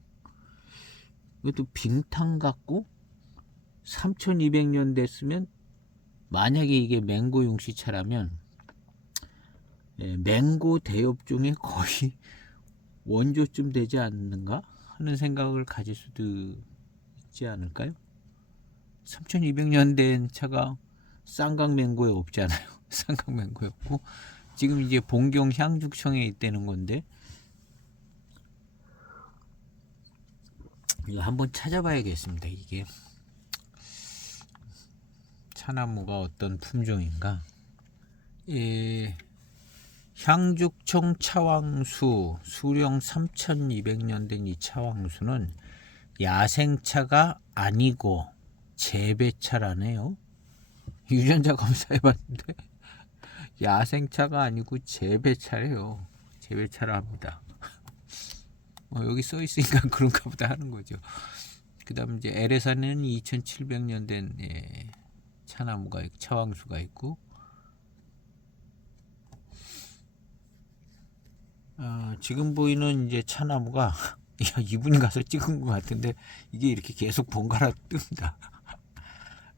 이것도 빙탕 같고 3200년 됐으면 만약에 이게 맹고 용시 차라면 맹고 대엽 중에 거의 원조쯤 되지 않는가 하는 생각을 가질 수도 있지 않을까요? 3200년 된 차가 쌍강맹고에 없잖아요. 쌍강맹고에 없고 지금 이제 봉경 향죽청에 있다는 건데 이거 한번 찾아봐야겠습니다. 이게 차나무가 어떤 품종인가? 향죽청 차왕수 수령 3200년 된 이 차왕수는 야생차가 아니고 재배차라네요. 유전자 검사해봤는데 야생차가 아니고 재배차래요. 재배차라 합니다. 여기 써있으니까 그런가 보다 하는 거죠. 그 다음 이제 LS에는 2700년 된 차나무가 있고 차왕수가 있고 지금 보이는 이제 차나무가 이분이 가서 찍은 것 같은데 이게 이렇게 계속 번갈아 뜹니다.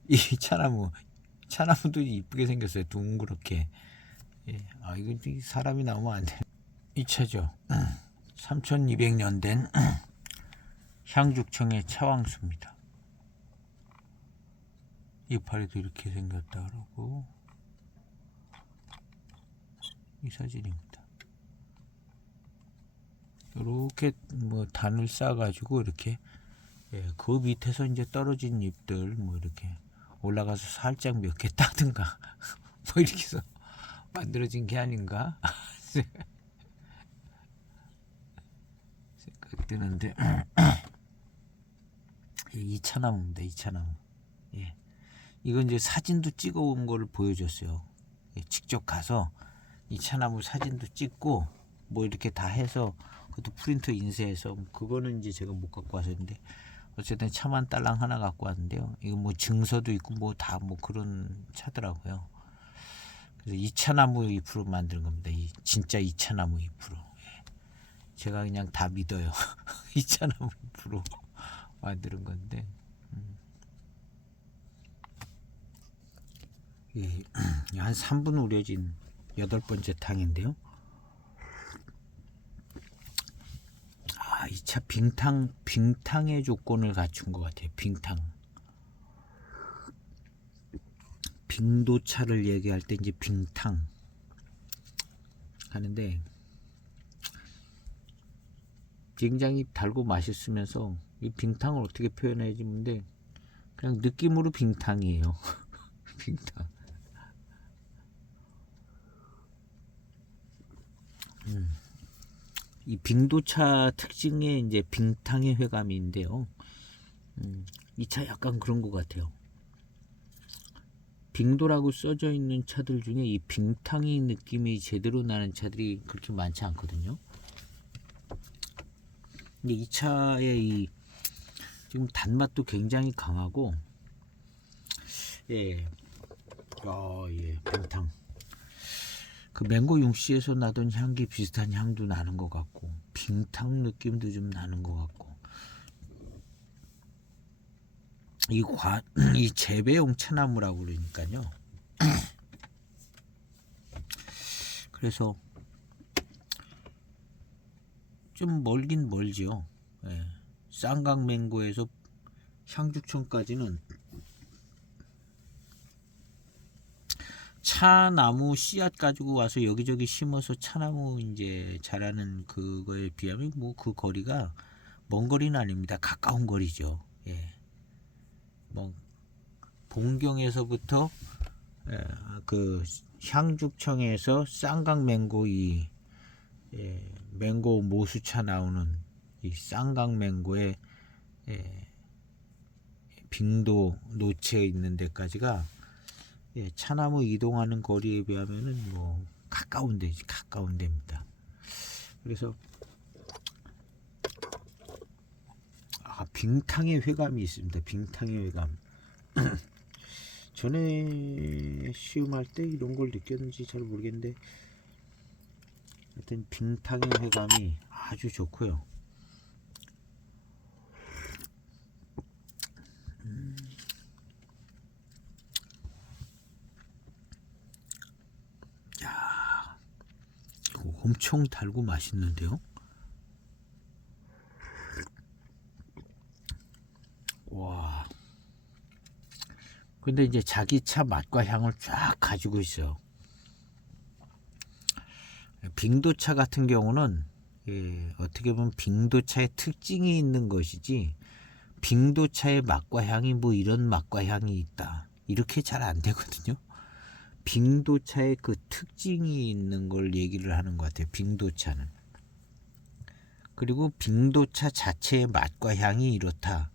이 차나무도 이쁘게 생겼어요. 둥그렇게. 이거 사람이 나오면 안 돼. 이 차죠. 3200년 된 향죽청의 차왕수입니다. 이파리도 이렇게 생겼다 그러고, 이 사진입니다. 이렇게 뭐 단을 싸가지고 이렇게, 그 밑에서 이제 떨어진 잎들 뭐 이렇게 올라가서 살짝 몇 개 따든가 뭐 이렇게 해서 만들어진 게 아닌가 생각 드는데 이차나무입니다. 이차나무. 예. 이건 이제 사진도 찍어 온 거를 보여줬어요. 예, 직접 가서 이차나무 사진도 찍고 뭐 이렇게 다 해서 그것도 프린터 인쇄해서, 그거는 이제 제가 못 갖고 왔었는데 어쨌든 차만 딸랑 하나 갖고 왔는데요. 이거 뭐 증서도 있고 뭐 다 뭐 그런 차더라고요. 그래서 이차나무 잎으로 만든 겁니다. 이 진짜 이차나무 잎으로. 예. 제가 그냥 다 믿어요. 이차나무 잎으로 만드는 건데. 예, 한 3분 우려진 8번째 탕인데요. 이 차 빙탕의 조건을 갖춘 것 같아요. 빙탕. 빙도차를 얘기할 때 이제 빙탕 하는데, 굉장히 달고 맛있으면서 이 빙탕을 어떻게 표현해야지 근데 그냥 느낌으로 빙탕이에요. 빙탕. 이 빙도차 특징의 이제 빙탕의 회감인데요. 이 차 약간 그런 것 같아요. 빙도라고 써져 있는 차들 중에 이 빙탕이 느낌이 제대로 나는 차들이 그렇게 많지 않거든요. 근데 이 차의 이 지금 단맛도 굉장히 강하고, 예, 예, 빙탕. 그 맹고 용씨에서 나던 향기 비슷한 향도 나는 것 같고, 빙탕 느낌도 좀 나는 것 같고, 이 재배용 차나무라고 그러니까요. 그래서 좀 멀긴 멀지요. 예. 쌍강맹고에서 향죽청까지는 차나무 씨앗 가지고 와서 여기저기 심어서 차나무 이제 자라는 그거에 비하면 뭐 그 거리가 먼 거리는 아닙니다. 가까운 거리죠. 예. 뭐 봉경에서부터 그 향죽청에서 쌍강맹고 이 맹고 모수차 나오는 이 쌍강맹고의 빙도 노체에 있는 데까지가 차나무 이동하는 거리에 비하면은 뭐 가까운 데입니다. 그래서 빙탕의 회감이 있습니다. 빙탕의 회감. 전에 시음할 때 이런 걸 느꼈는지 잘 모르겠는데, 하여튼 빙탕의 회감이 아주 좋고요. 야, 이거 엄청 달고 맛있는데요. 와. 근데 이제 자기 차 맛과 향을 쫙 가지고 있어요. 빙도차 같은 경우는 어떻게 보면 빙도차의 특징이 있는 것이지, 빙도차의 맛과 향이 뭐 이런 맛과 향이 있다 이렇게 잘 안 되거든요. 빙도차의 그 특징이 있는 걸 얘기를 하는 것 같아요. 빙도차는. 그리고 빙도차 자체의 맛과 향이 이렇다.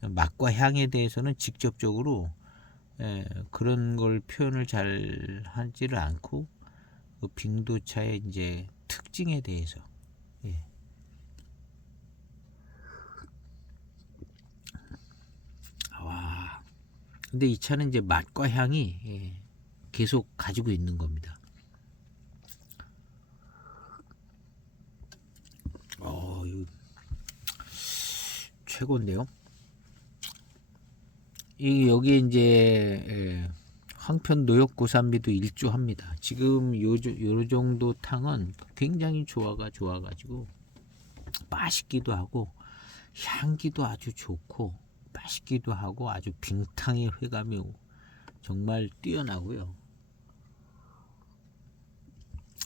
맛과 향에 대해서는 직접적으로 그런 걸 표현을 잘 하지를 않고, 그 빙도차의 이제 특징에 대해서. 와. 근데 이 차는 이제 맛과 향이 계속 가지고 있는 겁니다. 이거 최고인데요. 여기에 이제 황편 노역고산미도 일조합니다. 지금 요 정도 탕은 굉장히 좋아가지고 맛있기도 하고 향기도 아주 좋고 맛있기도 하고 아주 빙탕의 회감이 정말 뛰어나고요.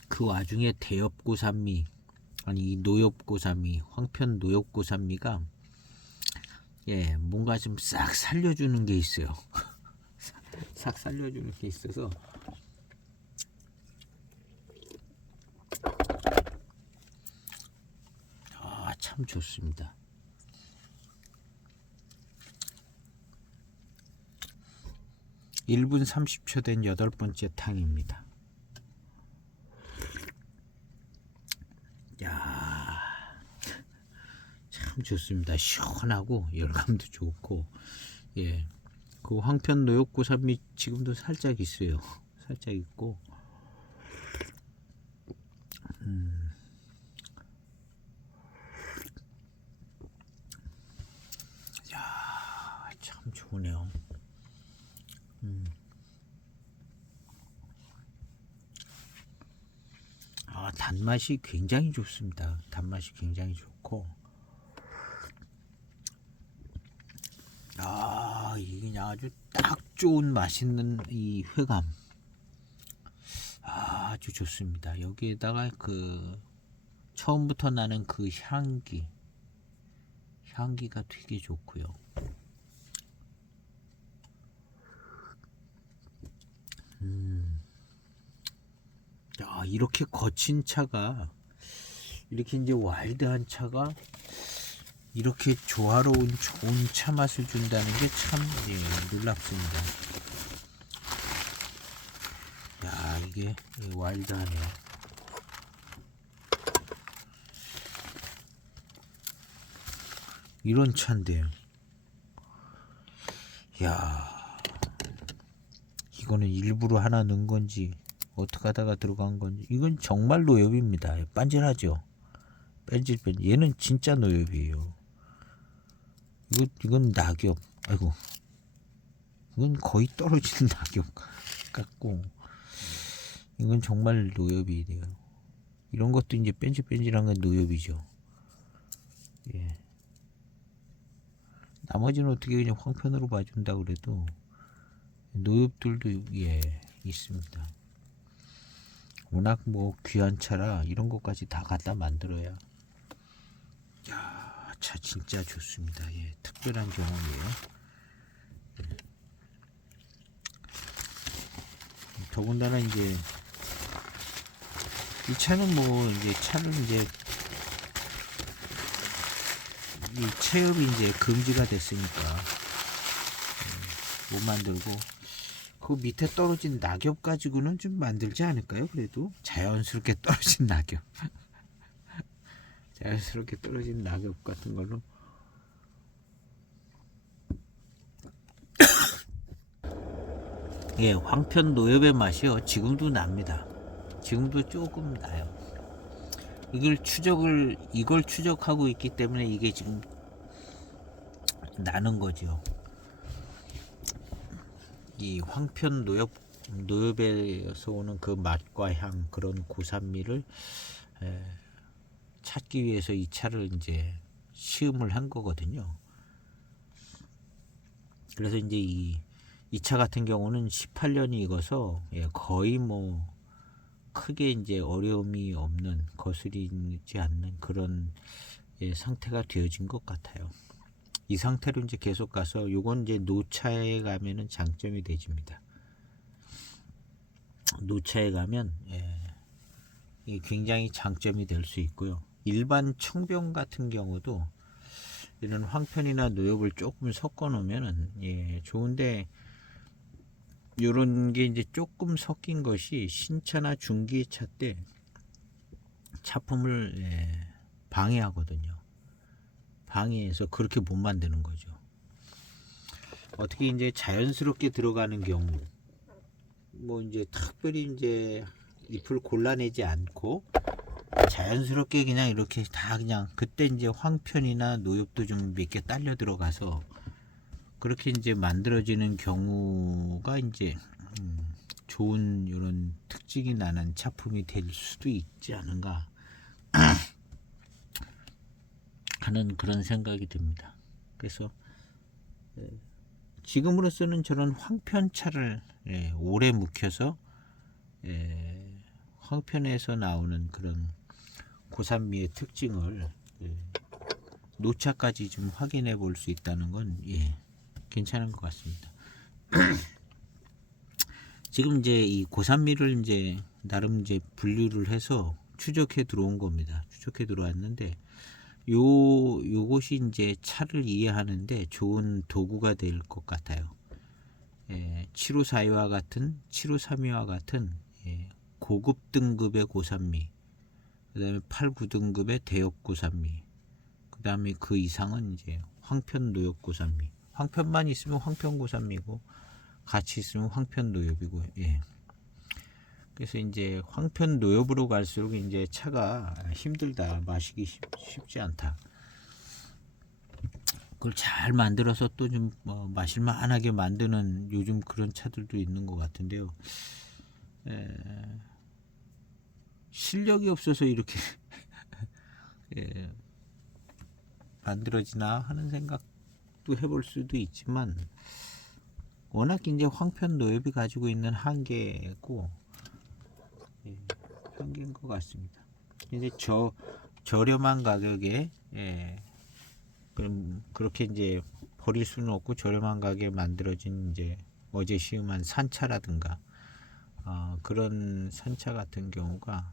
그 와중에 대엽고산미 아니 노엽고산미 황편 노엽고산미가 뭔가 좀 싹 살려주는 게 있어요. 싹 살려주는 게 있어서 참 좋습니다. (1분 30초) 된 8번째 탕입니다. 야, 참 좋습니다. 시원하고 열감도 좋고, 그 황편 노엽고산미 지금도 살짝 있어요. 살짝 있고, 야, 참 좋네요. 단맛이 굉장히 좋습니다. 단맛이 굉장히 좋고, 이게 그냥 아주 딱 좋은 맛있는 이 회감. 아주 좋습니다. 여기에다가 그 처음부터 나는 그 향기가 되게 좋고요. 이렇게 거친 차가 이렇게 이제 와일드한 차가 이렇게 조화로운 좋은 차 맛을 준다는 게 참 놀랍습니다. 야, 이게 와일드하네요. 이런 차인데요. 야, 이거는 일부러 하나 넣은 건지 어떻게 하다가 들어간 건지 이건 정말 노엽입니다. 반질하죠. 뺀질뺀질. 얘는 진짜 노엽이에요. 이건 낙엽. 아이고, 이건 거의 떨어지는 낙엽 같고, 이건 정말 노엽이 돼요. 이런 것도 이제 뺀질뺀질한 건 노엽이죠. 나머지는 어떻게 그냥 황편으로 봐준다 그래도 노엽들도 있습니다. 워낙 뭐 귀한 차라 이런 것까지 다 갖다 만들어야. 야, 차 진짜 좋습니다. 특별한 경험이에요. 더군다나 이제 이 차는 뭐 이제 차를 이제 이 체업이 이제 금지가 됐으니까 못 만들고 그 밑에 떨어진 낙엽 가지고는 좀 만들지 않을까요? 그래도 자연스럽게 떨어진 낙엽 자연스럽게 떨어진 낙엽 같은 걸로 황편 노엽의 맛이요 지금도 납니다. 지금도 조금 나요. 이걸 추적하고 있기 때문에 이게 지금 나는 거죠. 이 황편 노엽에서 오는 그 맛과 향, 그런 고산미를 찾기 위해서 이 차를 이제 시음을 한 거거든요. 그래서 이제 이 차 같은 경우는 18년이 익어서 거의 뭐 크게 이제 어려움이 없는, 거스리지 않는 그런 상태가 되어진 것 같아요. 이 상태로 이제 계속 가서 요건 이제 노차에 가면은 장점이 되집니다. 노차에 가면 굉장히 장점이 될 수 있고요. 일반 청병 같은 경우도 이런 황편이나 노엽을 조금 섞어 놓으면은 좋은데, 요런 게 이제 조금 섞인 것이 신차나 중기차 때 차품을 방해하거든요. 방해해서 그렇게 못 만드는 거죠. 어떻게 이제 자연스럽게 들어가는 경우, 뭐 이제 특별히 이제 잎을 골라내지 않고 자연스럽게 그냥 이렇게 다 그냥, 그때 이제 황편이나 노엽도 좀 몇 개 딸려 들어가서 그렇게 이제 만들어지는 경우가 이제 좋은 이런 특징이 나는 차품이 될 수도 있지 않은가. 하는 그런 생각이 듭니다. 그래서 지금으로서는 저런 황편차를 오래 묵혀서 황편에서 나오는 그런 고산미의 특징을 노차까지 좀 확인해 볼 수 있다는 건 괜찮은 것 같습니다. 지금 이제 이 고산미를 이제 나름 이제 분류를 해서 추적해 들어온 겁니다. 추적해 들어왔는데 요것이 이제 차를 이해하는데 좋은 도구가 될 것 같아요. 7542와 같은 7532와 같은 고급 등급의 고산미, 그 다음에 8, 9등급의 대역 고산미, 그 다음에 그 이상은 이제 황편 노엽 고산미. 황편만 있으면 황편 고산미고 같이 있으면 황편 노엽이고. 그래서 이제 황편 노엽으로 갈수록 이제 차가 힘들다, 마시기 쉽지 않다. 그걸 잘 만들어서 또 좀 마실만하게 만드는 요즘 그런 차들도 있는 것 같은데요. 실력이 없어서 이렇게 만들어지나 하는 생각도 해볼 수도 있지만, 워낙 이제 황편 노엽이 가지고 있는 한계고 한계인 것 같습니다. 이제 저렴한 가격에 그럼 그렇게 이제 버릴 수는 없고 저렴한 가격에 만들어진 이제 어제 시음한 산차라든가 그런 산차 같은 경우가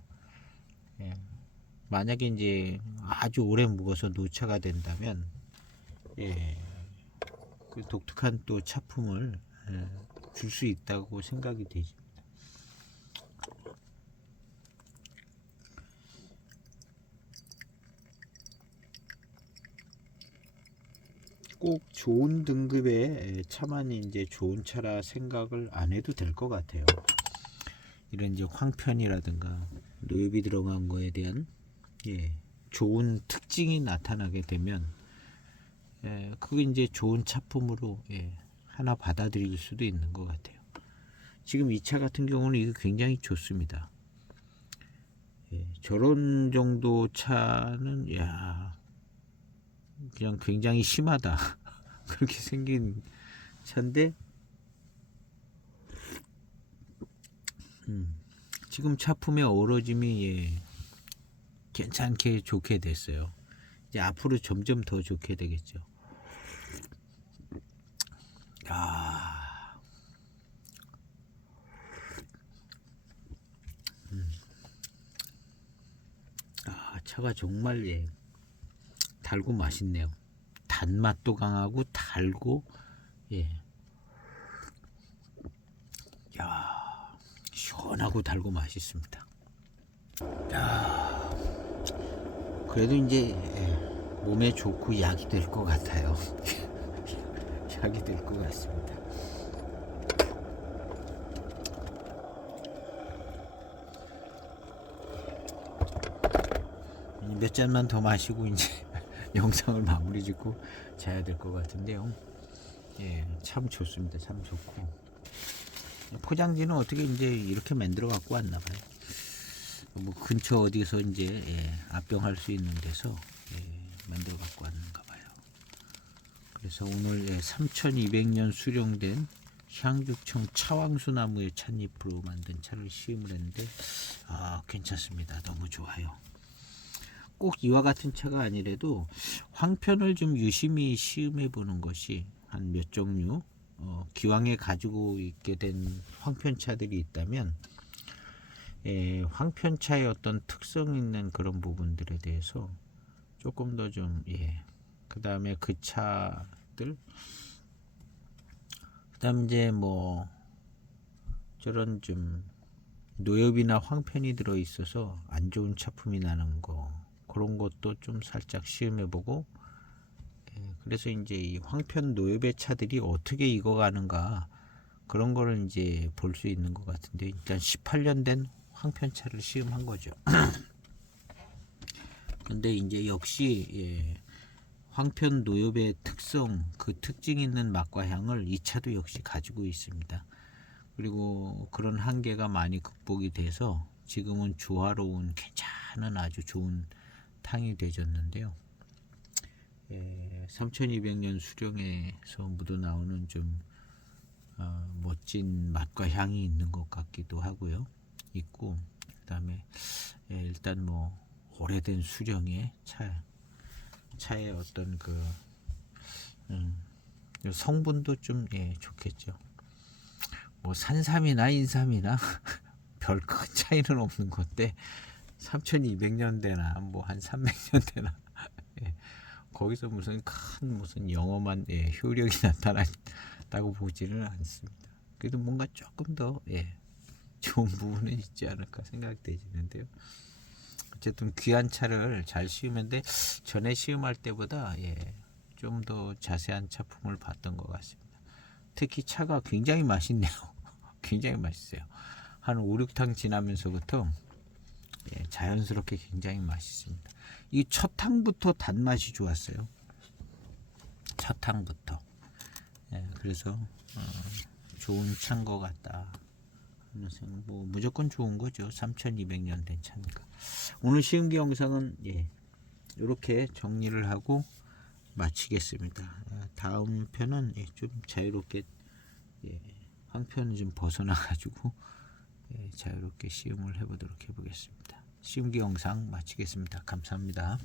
만약에 이제 아주 오래 묵어서 노차가 된다면 그 독특한 또 차품을 줄 수 있다고 생각이 되죠. 꼭 좋은 등급의 차만 이제 좋은 차라 생각을 안 해도 될 것 같아요. 이런 이제 황편이라든가 노엽이 들어간 거에 대한 좋은 특징이 나타나게 되면 그게 이제 좋은 차품으로 하나 받아들일 수도 있는 것 같아요. 지금 이 차 같은 경우는 이게 굉장히 좋습니다. 저런 정도 차는 그냥 굉장히 심하다 그렇게 생긴 차인데 지금 차품의 어우러짐이 괜찮게 좋게 됐어요. 이제 앞으로 점점 더 좋게 되겠죠. 차가 정말 달고 맛있네요. 단맛도 강하고 달고 시원하고 달고 맛있습니다. 그래도 이제 몸에 좋고 약이 될 것 같아요. 약이 될 것 같습니다. 몇 잔만 더 마시고 이제 영상을 마무리 짓고 자야 될 것 같은데요. 참 좋습니다. 참 좋고 포장지는 어떻게 이제 이렇게 만들어 갖고 왔나 봐요. 뭐 근처 어디서 이제 압병할 수 있는 데서 만들어 갖고 왔는가 봐요. 그래서 오늘 3200년 수령된 향죽청 차왕수 나무의 찻잎으로 만든 차를 시음을 했는데 괜찮습니다. 너무 좋아요. 꼭 이와 같은 차가 아니라도 황편을 좀 유심히 시음해 보는 것이 한 몇 종류 기왕에 가지고 있게 된 황편차들이 있다면 황편차의 어떤 특성 있는 그런 부분들에 대해서 조금 더 좀 그 다음에 그 차들 그 다음 이제 뭐 저런 좀 노엽이나 황편이 들어 있어서 안 좋은 차품이 나는 거 그런 것도 좀 살짝 시음해 보고 그래서 이제 이 황편 노엽의 차들이 어떻게 익어가는가 그런 거를 이제 볼 수 있는 것 같은데 일단 18년 된 황편차를 시음한 거죠. 근데 이제 역시 황편 노엽의 특성, 그 특징 있는 맛과 향을 이 차도 역시 가지고 있습니다. 그리고 그런 한계가 많이 극복이 돼서 지금은 조화로운 괜찮은 아주 좋은 탕이 되졌는데요. 3200년 수령에서 묻어 나오는 좀 멋진 맛과 향이 있는 것 같기도 하고요. 있고 그다음에 일단 뭐 오래된 수령의 차의 어떤 그 성분도 좀 좋겠죠. 뭐 산삼이나 인삼이나 별 큰 차이는 없는 건데 3200년대나 뭐 한 300년대나 거기서 무슨 영험한 효력이 나타났다고 보지는 않습니다. 그래도 뭔가 조금 더 좋은 부분은 있지 않을까 생각되지는데요. 어쨌든 귀한 차를 잘 시우는데 전에 시음할 때보다 좀 더 자세한 차품을 봤던 것 같습니다. 특히 차가 굉장히 맛있네요. 굉장히 맛있어요. 한 5, 6탕 지나면서부터 자연스럽게 굉장히 맛있습니다. 이 첫 탕부터 단맛이 좋았어요. 첫 탕부터. 그래서 좋은 차인 것 같다. 뭐 무조건 좋은 거죠. 3200년 된 차니까. 오늘 시음기 영상은 이렇게 정리를 하고 마치겠습니다. 다음 편은 좀 자유롭게 황편을 좀 벗어나 가지고 자유롭게 시음을 해보도록 해보겠습니다. 시음기 영상 마치겠습니다. 감사합니다.